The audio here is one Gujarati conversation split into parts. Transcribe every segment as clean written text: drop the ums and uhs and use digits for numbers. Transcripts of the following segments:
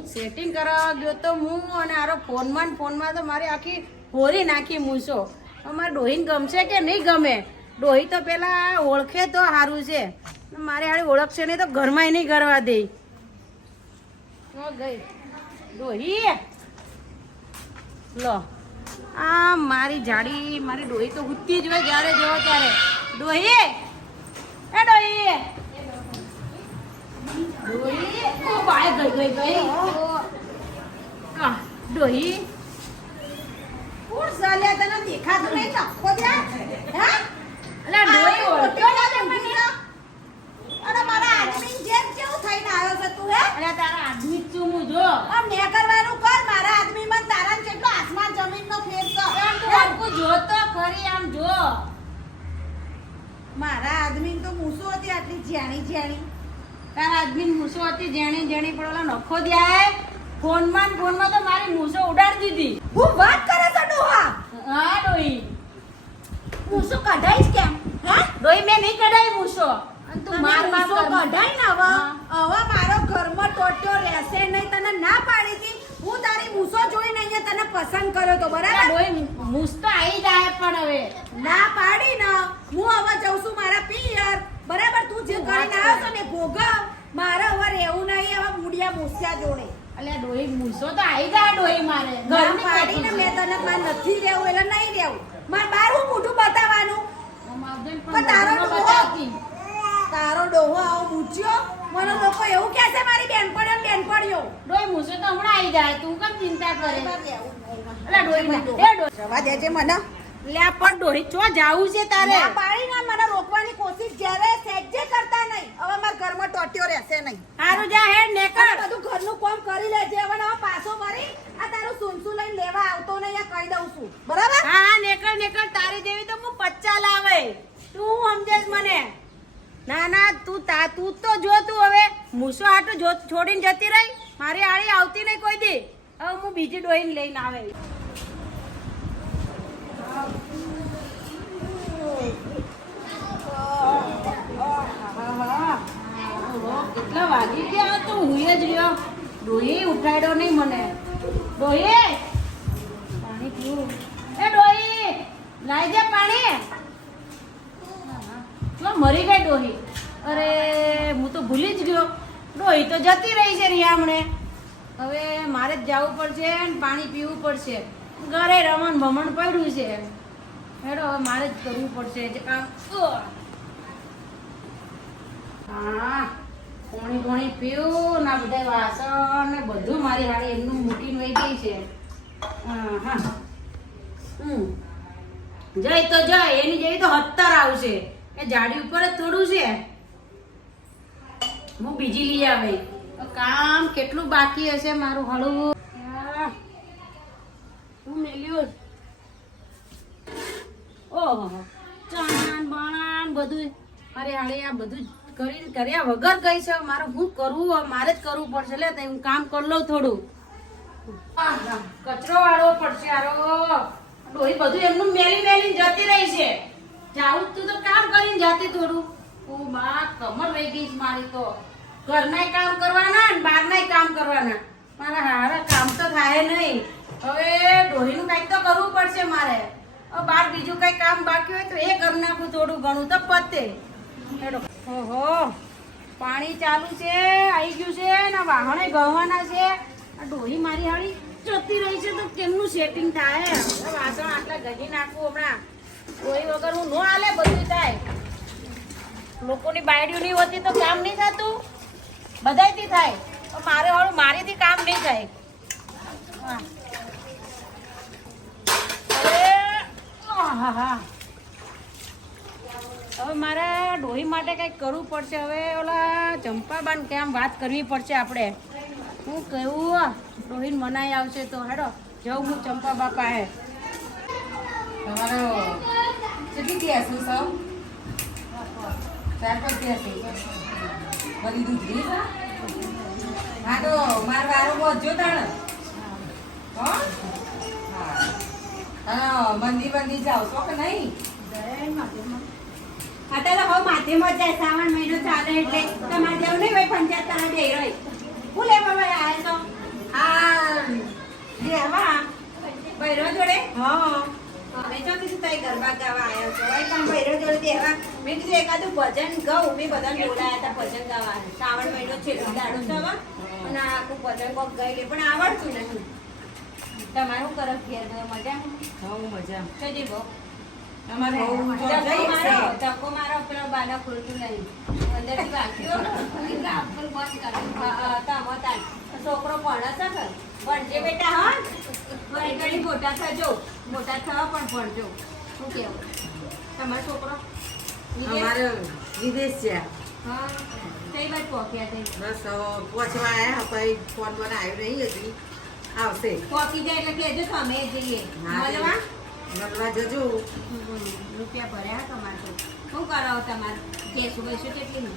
હું સેટિંગ કરાવવા ગયો તો હું અને આરો ફોનમાં તો મારે આખી હોરી નાખી મૂસો. મારે ડોહીને ગમશે કે નહીં ગમે? ડોહી તો પેલા ઓળખે તો સારું છે, મારે હારી ઓળખશે નહીં તો ઘરમાં નહીં કરવા દે. ગઈ ડોહી લો, આ મારી જાડી મારી ડોહી તો ઉઠતી જ હોય જ્યારે જોવો ત્યારે. ડોહી એ ડોહી ડોહી ઓ બાય ગઈ ડોહી કોણ ચાલ્યા તને દેખાતું નહીં નખો દ્યા હા અલા ડોહી ઓળખ્યો ના તે મને અરે મારા આદમી જેમ કેવું થઈને આવ્યો છે તું હે? અલા તારા આદમી છું હું જો આમ ને કરવાનું કર. મારા આદમી માં તારા કેટલો આસમાન જમીન નો ફેર છે. તું આખું જો તો ખરી આમ જો. મારા આદમી તો મૂસો હતી આટલી જાણી. તારા આદમી મૂસો હતી જેણી પણ ઓલા નખો દ્યા ફોનમાં તો મારી મૂસો ઉડાડી દીધી. હું વાત કરે છે ડોહા? હા ડોહી મૂસો કઢાઈશ કેમ? હા ડોહી મેં નહીં કઢાઈ મૂસો. અને તું માર મૂસો કઢાઈ ને હવે મારો ઘરમાં ટોટ્યો રહેશે નહીં. તને ના પાડી હતી હું તારી મૂસો જોઈને અહીંયા તને પસંદ કર્યો તો બરાબર. ડોહી મૂસ તો આવી જાય પણ હવે ના પાડી ને હું હવે જઉં છું મારા પિયર બરાબર. તું જે કરીને આવ્યો છો ને ભોગવ. મારે હવે રહેવું નહીં હવે મુડિયા મૂસ્યા જોડે. અલ્યા ડોહી મૂસો તો આવી જાય ડોહી મારે ઘર પાડીને મેં તને માર નથી રહેવું એટલે નહીં રહેવું. માર બાર હું મોઢું બતાવવાનું. પણ તારો ડોહો આવો મૂચ્યો મને લોકો એવું કહે છે મારી બેનપણીઓ. ડોહી મૂસો તો હમણાં આવી જાય, તું કેમ ચિંતા કરે? અલ્યા ડોહી જવા દેજે મને. લ્યા પણ ડોહી ચો જાવું છે તારે? ના પાડીને મને રોકવાની કોશિશ જ્યારે સહેજે કરતા નહીં. હવે મારા ઘરમાં ટોટ્યો રહેશે નહીં. હારું જા હેડ નેકર. બધું ઘરનું કામ કરી લેજે. હવે પાછો વળી આ તારું સુનસુ લઈને લેવા આવતો નહીં આ કહી દઉં છું બરાબર. હા નેકર તારી જેવી તો હું 50 લાવે. તું સમજેસ મને? ના તું તો જો તું હવે મૂસો હાટું છોડીને જતી રહી. મારી આળી આવતી નહીં કોઈ દી. હવે હું બીજી ડોહીને લઈને આવે. કેટલા વાગી ગયા તો હું જ રહ્યો. ડોહી ઉઠાડ્યો નહીં મને. ડોહી પાણી પીવું. એ ડોહી લાઈ જા પાણી. મરી ગઈ ડોહી. અરે હું તો ભૂલી જ ગયો. ડોહી તો જતી રહી છે રિયામણે. હવે મારે જ જવું પડશે ને પાણી પીવું પડશે. ઘરે રમણ ભમણ પડ્યું છે. હેડો હવે મારે જ કરવું પડશે જે કામ. હા પાણી પીવું ના બધા વાસણ ને બધું મારી હાડી એમનું મૂકીને વહી ગઈ છે. હા જઈ તો જય એની જેવી તો 70 આવશે. એ જાડી ઉપર જ થોડું છે. હું બીજી લઈ આવે. કામ કેટલું બાકી હશે મારું હળવું. હું મેલ્યું ઓહો ચાણ બાણ બધું મારી હાડી આ બધું કર્યા વગર ગઈ છે. મારે હું કરવું? મારે જ કરવું પડશે. લે હું કામ કરી લઉં થોડું. કચરો વાળવો પડશે. આરો ડોહી બધું એમનું મેલી જતી રહી છે. જાઉં તું તો કામ કરીને જાતી થોડું. હું બા કમર રહી ગઈ મારી તો. ઘરના કામ કરવાના ને બહારના કામ કરવાના. મારા હારા કામ તો થાય નહીં. હવે ડોહીનું કંઈક તો કરવું પડશે મારે. બહાર બીજું કઈ કામ બાકી હોય તો એ કરી નાખું થોડું ઘણું તો પતે. ઓહો પાણી ચાલુ છે, આવી ગયું છે ને વાહણે ગવાના છે. આ ડોહી મારી હાળી જતી રહી છે તો કેમનું સેટિંગ થાય? વાસણ આટલા ગજી નાખવું હમણાં. ડોહી વગર હું ન હાલે બધું થાય. લોકોની બાયડીઓ નહીં હોતી તો કામ નહીં થતું. બધાયથી થાય. મારે વાળું મારીથી કામ નહીં થાય. હા હવે મારે ડોહી માટે કંઈક કરવું પડશે. હવે ઓલા ચંપાબાન કેમ વાત કરવી પડશે આપણે. હું કહું ડોહીને મનાઈ આવશે તો હેડો જાઉં હું ચંપાબા પાસે. તમારો કેટલી ગયા છે સૌ? 4-5 ગયા છે. બધી દૂધ હા તો માર વારો પહોંચ્યો તાણ. હા મંદી જાવ છો કે નહીં? અત્યારે હવે માધ્યમાં જાય. શ્રાવણ મહિનો ચાલે એટલે તમારે જેવું નહીં હોય પંચાયત તારા જઈ રહી. હું લેવા આવ્યા તો બેહવા. બૈરો જોડે હા. અમે જો કીધું તઈ ગરબા ગાવા આવ્યો છો ભાઈ પણ બૈરો જોડે બેહવા મેં કીધું એકાદું ભજન ગાઉં મેં બધાને બોલાયા હતા ભજન ગાવા શ્રાવણ મહિનો છેલ્લો દાડો છે હવે અને આ આખું ભજન કોક ગાઈ લે પણ આવડતું નહીં તમારે શું કરો ઘેર બધા મજા બહુ મજા. કઈ બહુ તમારે બહુ તો ધક્કો જઈ મારો છે. ધક્કો મારો પેલો બાના ખોલતું નહીં અંદરથી વાગ્યો છોકરો ભણે છે કે ભણજે બેટા હા ઘડી મોટા થજો મોટા થવા પણ ભણજો શું કેવું તમારો છોકરો વિદેશ? અમારે વિદેશ છે. હા કઈ વાત પહોંચ્યા થઈ બસ પહોંચવા આવ્યા પછી ફોન બોન આવ્યો નહીં હજી. આવશે. પહોંચી જાય એટલે કહેજો તો અમે જઈએ મળવા મળવા જજો. રૂપિયા ભર્યા તમારે તો શું કરાવો તમારે કેશું બેસું કેટલી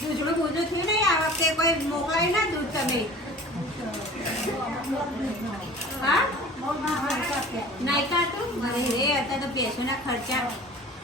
દૂધનું બૂધું થયું નહીં આ વખતે કોઈ મોકલાય ના દૂધ તમે હા નહીં કાઢતું મને રે અત્યારે તો ભેંસોના ખર્ચા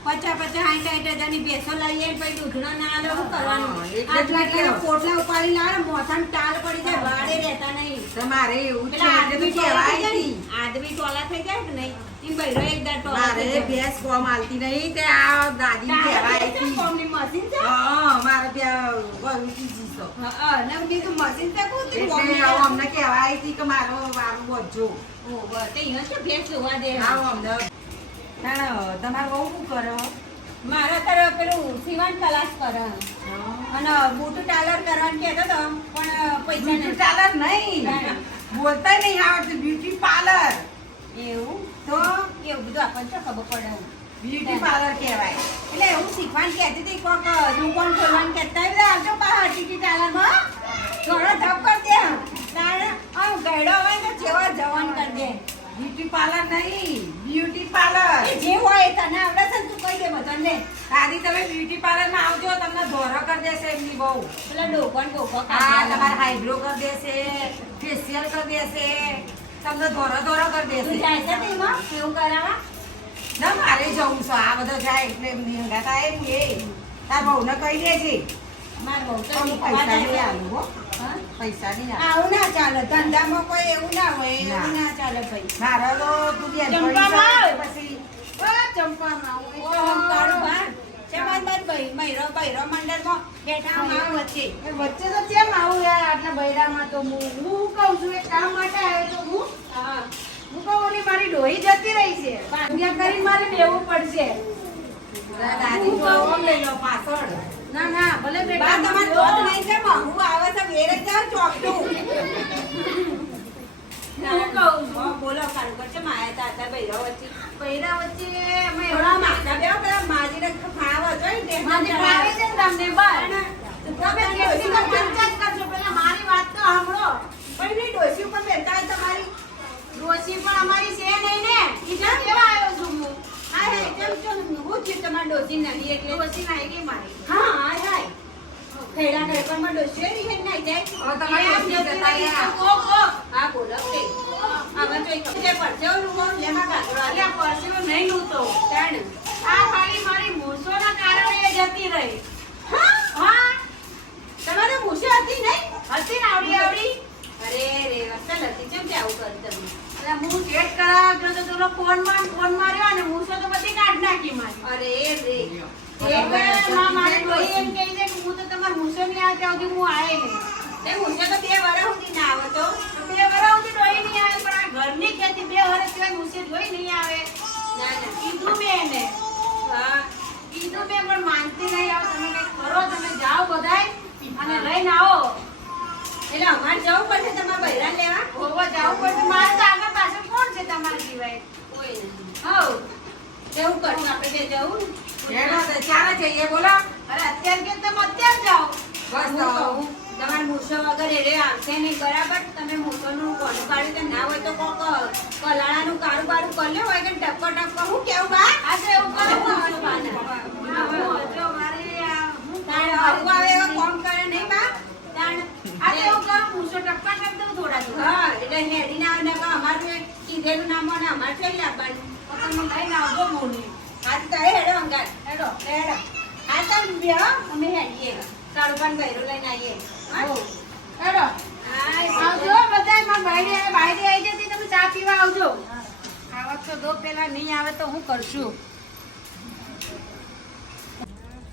50,000-60,000 ભેંસો લઈએ ને પછી દૂધનો ના આલે શું કરવાનું હા, એટલે જ આટલા કહેવાય. પોટલા ઉપાડી લાવે મોથામાં ટાલ પડી જાય વાડે રહેતા નહીં તમારે એવું છે પેલા એટલે તો આદમી ટોલા થઈ કહેવાય જાય નહીં. ને, આદમી ટોલા થઈ જાય કે નહીં એમ બૈરો એકદા ટોલા મારે થઈ જાય. ભેંસ કોમ આલતી નહીં તે આ દાદી તારે કહેવાય ભેંસ હતી. કોમની મશીન છે? હા મારે ત્યાં વહુથી જીસો. હા, ને મેં કીધું મશીન છે કોણ? તે એટલે કોમની આવું છે. અમને કહેવાય હતી કે મારો વારું બોલજો. ઓહો, તે અહીંયા શું ભેંસ જોવા દે? આવો અમને. તમારે બહુ શું કરે હો? મારા તરફ પેલું સીવણ ક્લાસ કરે અને બૂટ ટાલર કરવાનું કહેતો હતો પણ પૈસા બ્યુટી નથી. પાર્લર નહીં બોલતા નહીં આવડતું. બ્યુટી પાર્લર એવું તો એવું બધું આપણને શું ખબર પડે બ્યુટી પાર્લર કહેવાય. એટલે હું શીખવાનું કહેતી હતી કોક દુકાન ખોલવાનું કહેતા હોય બધા આવજો પાછા ટીટી ટાલરમાં ઘણો ધપ કરી દે તારે આમ ગયડો હોય તો જેવા જવાન કરી દે બ્યુટી પાર્લર નહીં બ્યુટી પાર્લર. એ જે હોય એ તને આવડે છે ને તું કહી દે બધાને દાદી તમે બ્યુટી પાર્લર માં આવજો તમને ધોરો કરી દેશે એમની બહુ. પેલા ડોકોન ડોકો હા તમારે હાઈબ્રો કરી દેશે ફેશિયલ કરી દેશે તમને ધોરો ધોરો કરી તું દેશે. જાય છે તેમાં એવું કરાવવા ના મારે જવું છે આ બધો જાય એટલે એમની હંગાત આવે ને એ તાર બહુને કહી દેજે. માર બહુ તો પણ શીખવા પૈસા નહીં જાય. આલું હો. હા? પૈસા નહીં આલું. આવું ના ચાલે ધંધામાં કોઈ એવું ના હોય એવું ના. ના ચાલે ભાઈ મારો તો તું બેન ચંપામાં. પછી બૈરો મંડળમાં બેઠા માર વચ્ચે વચ્ચે તો કેમ આવું યાર આટલા બૈરામાં તો હું કહું છું એક કામ માટે આવ્યો તો હું હા કહું ઓલી મારી ડોહી જતી રહી છે ભાગ્યા કરીને મારે બેવું પડશે દાદી તો આમ લઈ લો પાછળ. ના ના ભલે બા બેટા તમાર દોત નહીં છે હું આવે છે વેરે જ જાવ ચોકટું હું કહું છું. હા, બોલો કાળુ કરશે માયા તાતા બૈરો વચ્ચે બૈરા વચ્ચે અમે થોડા એવડા માથા બેહો પેલા માજીને ખાવા જોઈએ ને મને ભાવે છે ને તમને બસ તમે કેટલી વાર પણ ચર્ચા જ કરશો પેલા મારી વાત તો સાંભળો એની ડોસી ઉપર બેઠા હોય તમારી ડોશી પણ અમારી છે નહીં ને ઈજા કેવા આવ્યો છું હું હા હે કેમ છો હું થયું તમારી ડોસી નહીં એટલે ડોશી નાઈ ગઈ મારી હા હા હાય ખેડા ઘરમાં ડોસી રહી હે નાઈ જાય હવે તમારી એમ ડોસી જતી જતા રહી રહ્યા. છે. હા બોલો તે આમાં તો એક જે પડશે ઓલું બોલ લેમાં કાકરો અલ્યા પરસેવો નહીં લૂંટો તાણ આ ખાલી મારી મૂછોના કારણે એ જતી રહી હા હા તમારે મૂછે હતી નહીં હતી ને આવડી આવડી અરે રે વસ્તા નથી કેમ કે આવું કરી તમે એટલે હું ચેક કરાવવા ગયો તો પેલો ફોન માર્યો અને મૂછો તો બધી કાઢ નાખી મારી અરે રે એક વાર મારી ડોહી એમ કહી દે કે હું તો તમારા મૂછો નહીં આવે ત્યાં સુધી હું આયે નહીં તે મૂછે તો 2 વર્ષ સુધી ના આવે તો તો 2 વર્ષ સુધી ડોહી નહીં આવે પણ આ ઘરની ખેતી 2 વર્ષ સિવાય મૂછે ડોહી નહીં આવે ના ના કીધું મેં એને હા કીધું મેં પણ માનતી નહીં આવો તમે કંઈક કરો તમે જાઓ બધાય અને લઈને આવો એટલે અમારે જવું પડશે તમારા બૈરાને લેવા હોવા જાવું પડશે મારે તો આગળ પાછળ કોણ છે તમારા સિવાય કોઈ નથી હવ કેવું કરશું આપણે બે જવું હેડો તો ચાલે જઈએ બોલો. અરે અત્યારે કે તમે અત્યારે જાઓ બસ હું તો કહું, તમારે મૂછો વગર એ રે આવશે નહીં બરાબર તમે મૂછોનું કોનું કાઢ્યું તેમ ના હોય તો કોક કલાણાનું કાળું બાળું કર્યું હોય કે ટપકો ટપકો હું કેવું બા આ તો એવું કરો હું હું હસું બાને. જો મારી આ હું તાણ આવું આવે એવા કોમ કરે નહીં બા તાણ આ તો એવું કરું મૂછો ટપકા કરી દઉં થોડા થોડા હા એટલે હેડી ના આવે ને કહો, અમારું એ કીધેલું નામ ને અમારે થઈ લાવવાનું તો તમે લઈને આવજો મોની હાથ તો હેડો અંગાર હેડો હેડો હા તો બેહો અમે હેડીએ કાળું પણ બૈરું લઈને આવીએ હા? હેડો હાય, આવજો બધાય મારા ભાઈને બાયડી આવી જતી તમે ચા પીવા આવજો. આવત તો દો, પેલા નહીં આવે તો હું કરશું.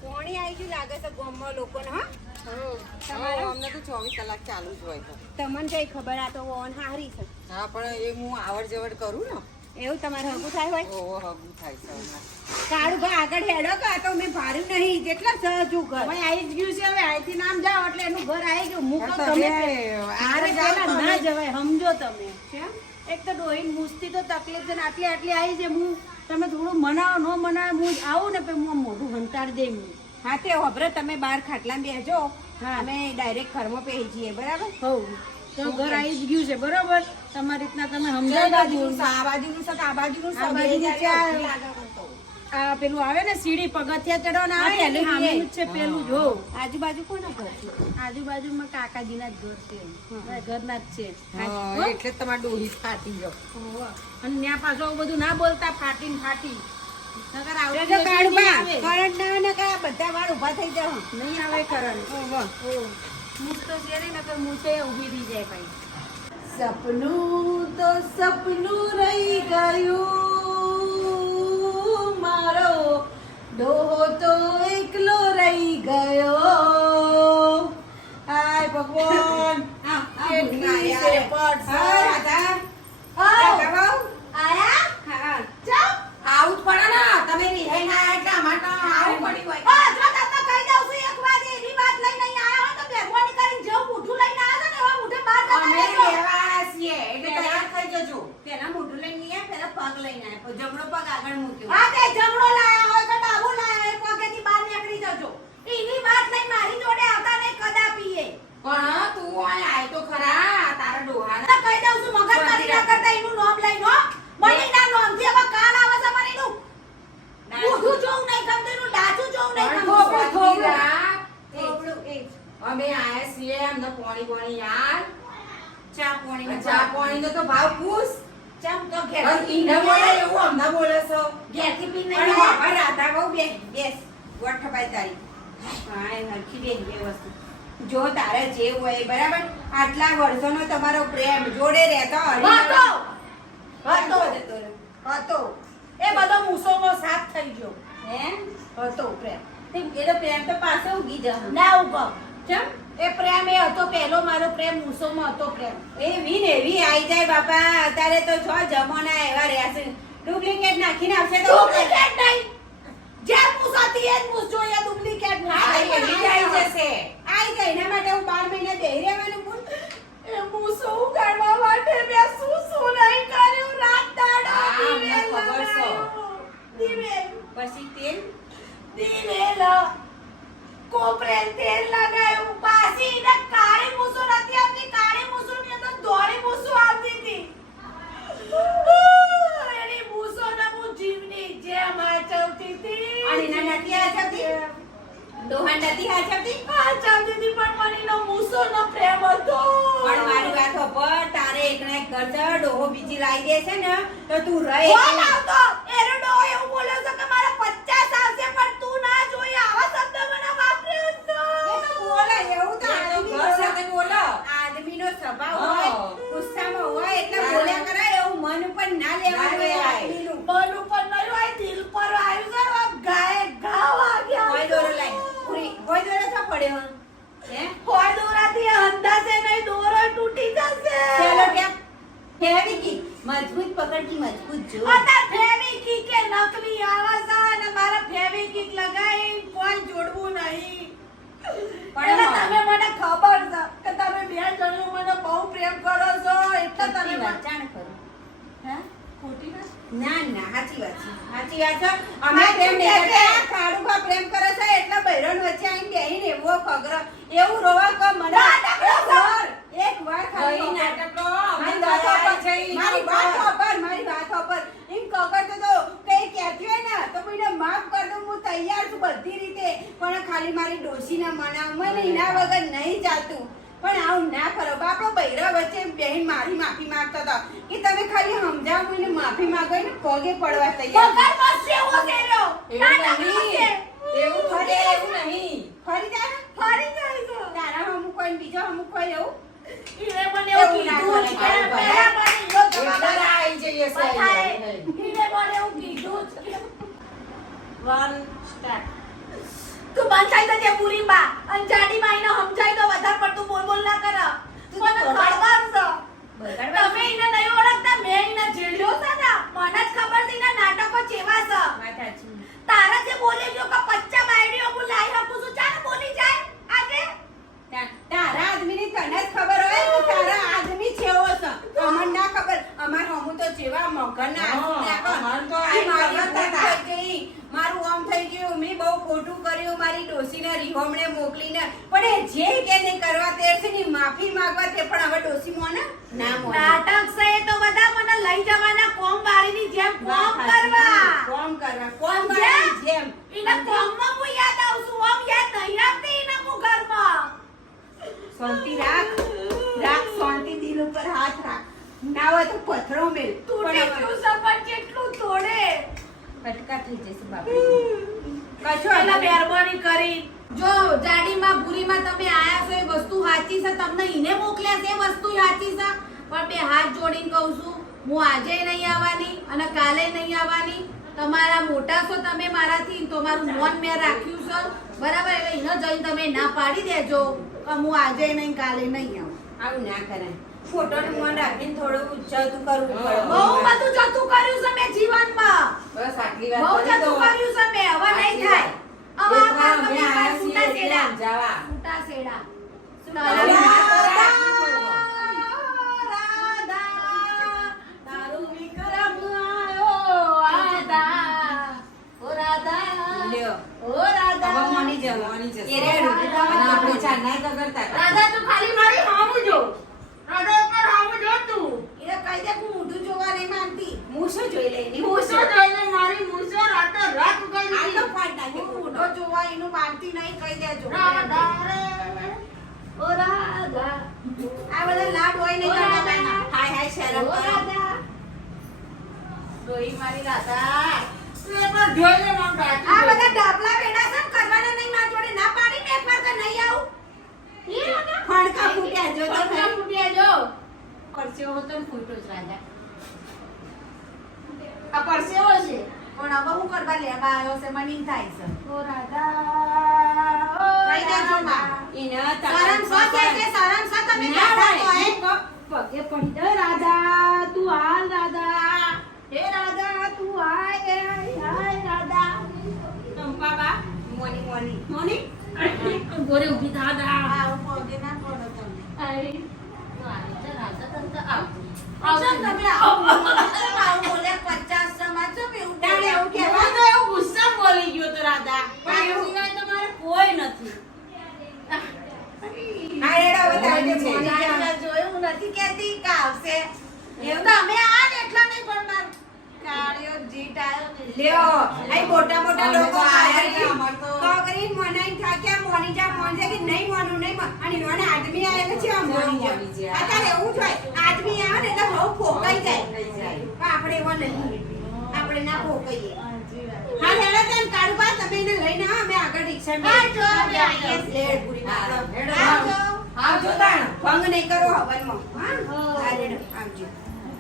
કોણી આવી ગયું લાગે તો ગામમાં લોકોને હા હા, અમને તો 24 કલાક ચાલુ જ હોય છે. તમને કઈ ખબર આ તો ઓન હારી છે હા, પણ એ હું આવડ જવડ કરું ને એવું તમારે હગું થાય હોય ઓહો હગું થાય છે હમણાં. કાળું ભાઈ આગળ હેડો કે આ તો મેં ભાર્યું નહીં જેટલા સહજું ઘર હવે આવી જ ગયું છે. હવે અહીંથી નામ જાઓ એટલે એનું ઘર આવી ગયું. હું કહું તમે તમે આગળ મારે જાઓ પેલા તમે. ના જવાય, સમજો તમે. કેમ એક તો ડોહીને મૂછથી તો તકલીફ છે ને આટલી આટલી આવી છે. હું તમે થોડું મનાવો ન મનાવો, હું આવું ને પછી હું મોઢું હંતાડી દઈ. હા તે હોભરે તમે બહાર ખાટલામાં બેસજો હા. અમે ડાયરેક્ટ ઘરમાં પહેરી જઈએ બરાબર હોવ તો ઘર આવી જ ગયું છે બરોબર. તમારી રીતના તમે આ સમજાવી બાજુનું દો. છે, આ બાજુનું છે, આ બાજુનું છે, આ બે બાજુનું જારી ચાર. અડધી આગળ કરતો. આ પેલું આવે ને સીડી પગથિયા ચડવાના આવે ને પેલું સામેનું જ છે પેલું જો. આજુબાજુ કોના ઘર છે આજુબાજુમાં કાકાજીના જ ઘર છે. મારા ઘરના જ છે. હા, એટલે જ તમારે ડોહી ફાટી જાવ. અને ત્યાં પાછું આવું બધું ના બોલતા ફાટીને ફાટી. નકર આવતી જોજો વસ્તુ કાળું નહીં બા, આવે. કરંટ ના ને કાંઈ બધા વાળ ઊભા થઈ જાવ નહીં આવે કરંટ. મૂછ તો છે નહીં, નકર મૂછે ઊભી થઈ જાય ભાઈ. સપનું તો સપનું રહી ગયું, મારો ડોહો તો એકલો રહી ગયો. હાય ભગવાન, કેટલી છે પડશે. હા, રાધા. આવ. રાધા બહુ. આયા? હા ચાલ. આવું જ પડે ને તમે રિહાઈ ના આવ્યા એટલે અમારે તો આવું પડ્યું હોય. હા, જો તમને કહી દઉં છું એક વાત, એવી વાત લઈને અહીં આયા હોય તો મહેરબાની કરીને જેવું મોઢું લઈને આવ્યા છો ને એવા મોઢે બહાર જતા અમે રહેજો. રહેવા છીએ એટલે તૈયાર થઈ જજો. પેલા મોઢું લઈને નહીં આવ્યા, પેલા પગ લઈને આવ્યા જમણો પગ આગળ મૂક્યો હા, તે જમણો લાયા હોય કે ડાબો લાયા હોય, પગેથી બહાર નીકળી જજો. એવી વાત લઈને મારી જોડે આવતા નહીં કદાપી એ. પણ તું અહીં આય તો ખરા તારા ડોહાને. તો કહી દઉં છું મગજમારી ના કરતા એનું નામ લઈને હો. મને ના નામથી હવે કાન આવે છે મને એનું. મોઢું જોવું નહીં ગમતું, એનું ડાચું જોવું નહીં પણ ગમતું. ભગીરા, થોડું એ જ. અમે આયા છીએ અમને પોણી પોણી યાર. ચા પાણી ચા પાણીનો તો ભાવ પૂછ. ચમ તો ઘેર પણ ઈને બોલે એવું અમને બોલે છો. ઘેરથી પી નહીં પણ આવ્યા? હવે રાધા બહુ બેસ બેસ ગોઠ ભાઈ તારી હા એ હરખી બેસ બે વસ્તુ જો તારે જે હોય એ બરાબર આટલા વર્ષોનો તમારો પ્રેમ જોડે રહેતો હતો. હતો. હતો. એ બધો મૂસોમાં સાફ થઈ ગયો. હે હતો પ્રેમ. એ તો પ્રેમ તો પાછો ઉગી જશે ના ઉભો. ચમ એ પ્રેમ એ હતો, પહેલો મારો પ્રેમ મૂસોમાં હતો પ્રેમ. એવી ને એવી આઈ જાય બાપા અત્યારે તો છ જમાના એવા રહ્યા છે ડુપ્લિકેટ નાખીને આવશે તો ડુપ્લિકેટ નહીં. જે મૂસ હતી એ જ મૂસ જોઈએ, ડુપ્લિકેટ ના. હા, એવી જ આઈ જશે. આઈ જાય એના માટે હું 12 મહિના બેહી રહેવાનું બોલ એ મૂસો ઉગાડવા માટે મેં શું નહીં કર્યું. રાત દાડો હા, અમને દિવેલ ખબર છે. લગાવ્યો. દિવેલ. પછી તેલ દિવેલ. કોપરેલ તેલ લગાવ્યું. પાછી એને કાળી મૂસો નથી આવતી, કાળી મૂસોની અંદર ધોળી મૂસો આવતી હતી. એની મૂસોને હું જીવની જેમ આચવતી હતી. અને એના નથી આચવતી? ડોહા નથી આચવતી આચવતી હતી, પણ મને એનો મૂસોનો પ્રેમ હતો. પણ મારી વાત સાંભળ તારે એકને એક ઘર છે ડોહો બીજી લાવી દે છે ને તો તું રહે કોણ આવતો? એનો ડોહો એવું બોલ્યો છે કે મારા 50 આવશે, પણ તું ના જોઈ આવા શબ્દ મને વાપર્યો છે. એ તો બોલે એવું તો એ તો આદમી ઘર સાથે બોલો. આદમીનો સ્વભાવ હા. હોય ગુસ્સામાં હોય એટલે હા. બોલ્યા કરાય એવું મન ઉપર ના લેવાનું ના હોય લેવાય. આદમીનું મન ઉપર નહીં હોય, દિલ પર આવ્યું છે. આમ ગાયે ઘા વાગ્યા હોય છે. દોરો લાઈ હોય દોરો તો પડ્યો હે હોય દોરાથી હંધાશે નહીં, દોરો તૂટી જશે. ચાલો કેમ ફેવિકિક મજબૂત પકડતી મજબૂત જો અત્યારે ફેવિકિક કે નકલી આવે છે અને મારા ફેવિકિક લગાવી કોઈ જોડવું નહીં. પણ એટલે તમે મને ખબર છે કે તમે બે જણો મને બહુ પ્રેમ કરો છો એટલે તમે સાચી વાત જાણ કરો હે ખોટી વાત? ના ના સાચી વાત છે સાચી વાત છે અમે પ્રેમ નહીં સાચું કે કરતા ખાડુભા પ્રેમ કરે છે એટલે બૈરોન વચ્ચે આવીને બેહીને એવો ખગરો એવું રોવા કે મને નાટકડો ખબર. એક વાર ખાલી કઈ ખબર. નાટકડો? અમે મારી વાત દયા સાંભળ. છે ઈ મારી ખબર. વાત સાંભળ, મારી વાત સાંભળ. એમ ખબર તો કઈ કહેતી હોય ને તો કોઈને માફ કર દઉં હું તૈયાર છું બધી રીતે પણ ખાલી મારી ડોશીને મનાવ મને એના વગર નહીં ચાલતું પણ આવું ના કરો બાપડો બૈરા વચ્ચે બહેન મારી માફી માંગતો હતો કે તમે ખાલી સમજાવો એને માફી માંગો ને પગે પડવા તૈયાર પગાર મસ્ત એવો થયેલો. એવું નાટકડો નહીં. છે. એવું થોડે એવું નહીં. ફરી જાય ને? ફરી જાય છે. તારા અમુક કોઈ ને બીજો અમુક કોઈ એવું એને મને એવું એવું ના કીધું કરે, કે કાળુભાઈ. પહેલા મને ઈયો જવાબ એકદમ કેસ બતાય. ઈને બોલે હું કીધું જ. 1 સ્ટાર્ટ. તું બંધ થઈ જજે પૂરી બા અને જાડી માઈને સમજાય તો વધારે પડતું બોલ બોલ ના કર મને ખબર છે તમે એને નહીં ઓળખતા મેં એને જીડ્યો છે ને મને જ ખબર છે એના નાટકો ચેવા છે વાત સાચી. તારા જે બોલે ગયો કે પચ્ચા બાયડીઓ હું લાઈ શકું છું ચાલ બોલી જાય આજે તારા આદમીની તને જ ખબર હોય કે તારા આદમી છેવો છે. અમને ના ખબર. અમાર હમું તો જેવા મગરના આંસુ નાખો. અમાર તો આ મારી ખબર વાત હતા. થઈ ગઈ. મારું આમ થઈ ગયું. મેં બહુ ખોટું કર્યું મારી ડોસીને રીહોમણે મોકલીને. પણ એ જે કે નહીં કરવા તે છે ની માફી માંગવા તે પણ હવે ડોસી મોને ના મોને. નાટક છે એ તો બધા મને લઈ જવાના કોમ વાળીની જેમ કોમ કરવા કોમ કરવા. કોમ વાળાની જેમ. એના કોમમાં હું યાદ આવું છું આમ યાદ નહીં આવતી એના હું ઘરમાં શાંતિ રાખ. રાખ શાંતિ. દિલ ઉપર હાથ રાખ. ના હોય તો પથરો મેલ. તૂટી ગયું છે પણ કેટલું તોડે ફટકા થઈ જશે બાપરે. કશો પેલા મહેરબાની કરી જો જાડીમાં ભૂરીમાં તમે આયા છો એ વસ્તુ સાચી છે તમને ઈને મોકલ્યા છે એ વસ્તુ સાચી છે પણ બે હાથ જોડીને કહું છું હું આજે નહીં આવવાની અને કાલે નહીં આવવાની તમારા મોટા છો તમે મારાથી તો મારું મન મેં રાખ્યું છે બરાબર એટલે એને જઈને તમે ના પાડી દેજો કે હું આજે નહીં કાલે નહીં આવું આવું ના કરાય. ફોટોનું મન રાખીને થોડું જતું કરવું પડે. બહુ બધું જતું કર્યું છે મેં જીવનમાં બસ આટલી બહુ વાત કરી જતું દો. કર્યું છે મેં હવે નહીં થાય હવે એક વાર આ અમે તમે આયા છૂટા છીએ છેડા એટલે જવા. છૂટા છેડા તારા હાથ રાખવું પડે. તારું વિક્રમ આયો આદા. ઓ રાધા. લ્યો. ઓ રાધા. હવે મોની જવા. મોની જશે. એ રે રૂટી તો રાધા. આપણે ચારના તો કરતા હતા. રાધા તું ખાલી મારી હામું જો. રાધા ઉપર હામું જો તું. એને કહી દે હું ઊંધું જોવા નહીં માંગતી. હું શું જોઈ લે એની? મૂછો જોઈને મારી મૂછો રાતો રાત ઉગાડી આ તો દીધી. પાડ નાખે. હું ઊંધો જોવા એનું માનતી નહીં કહી દેજો રાધા રે. ઓ રાધા. આ બધા લાડ હોય નહીં ઓ રાધા. કરવાના. હાય હાય શરમ ઓ કરો. રાધા. ડોહી મારી રાધા. તું એકવાર જોઈ લે મારું રાધું. આ બધા ડાબલા વેડા છે ને કરવાના નહીં મારા જોડે ના પાડીને એકવાર કે નહીં આવું ફણકા ફૂટ્યા જો તો પથરા ખરી. ફૂટ્યા જો. પરસેવો હતો ને ફૂટ્યો જ રાધા. આ પરસેવો છે. પણ હવે હું કરવા લેવા આવ્યો છે મને ઈન થાય છે ઓ રાધા. ઓ કહી દેજો માં. રાધા. એને શરમ સો કે છે શરમ સો તમે ના કહેતા તો ભાઈ, હે. પગે પડી દે રાધા. તું હાલ રાધા. હે રાધા તું આય હાય રાધા. ચંપા બા. મોની મોની. મોની. ગોરે ઊભી થા દા. આવું પગે ના પડો તમે આય. તો આવી જા રાધા તને તો આવ. આવજો ને તમે આવું બોલ્યા 50 સમાજ છો કે એવું તાણે એવું હું કહેવાય? તો એવું ગુસ્સામાં બોલી ગયો તો રાધા. પણ આ સિવાય તો મારે કોઈ નથી. હા રેડા હવે તારે છે. જાણીને જોયું નથી કહેતી કે આવશે એવું તો અમે આ જ એટલા નહીં પડનાર કાળિયો જીટ આવ્યો ને લ્યો આ મોટા મોટા અમે લોકો તો આયા આયા છે. અમાર તો- તો કરીને મનાઈને થાક્યા મોની જા મોન જા કે નહીં મોનું નહીં મોન. અને નોને આદમી આયા છે આમ મોની જા. મોની જા. અત્યારે એવું જ હોય. આદમી આવે ને એટલે હવ ફોકાઈ જાય. ફોકાઈ જાય. પણ આપણે એવા નહીં. આપણે ના ફોકાઈએ. હાજી વાત. હા હેડો તેમ કાળુબા તમે એને લઈને આવો અમે આગળ રિક્ષામાં આવજો, અમે આવીએ છીએ. લેડ પૂરી હા, મારો. હેડો. આવજો. આવજો તાણ. ભંગ નહીં કરો હવનમાં. હા? હો. હા રેડો આવજો.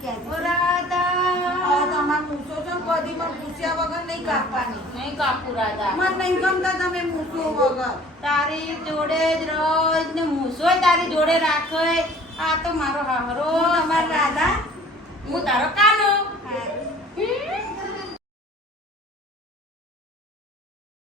ઓ રાધા આ તમાર મૂછો છો ને કદી પણ પૂછ્યા વગર નહીં કાપવાની નહીં કાપુ રાધા. મને નહીં ગમતા તમે મૂછો વગર તારી જોડે જ રોજ ને મૂછોય તારી જોડે રાખે. આ તો મારો હારો તમાર રાધા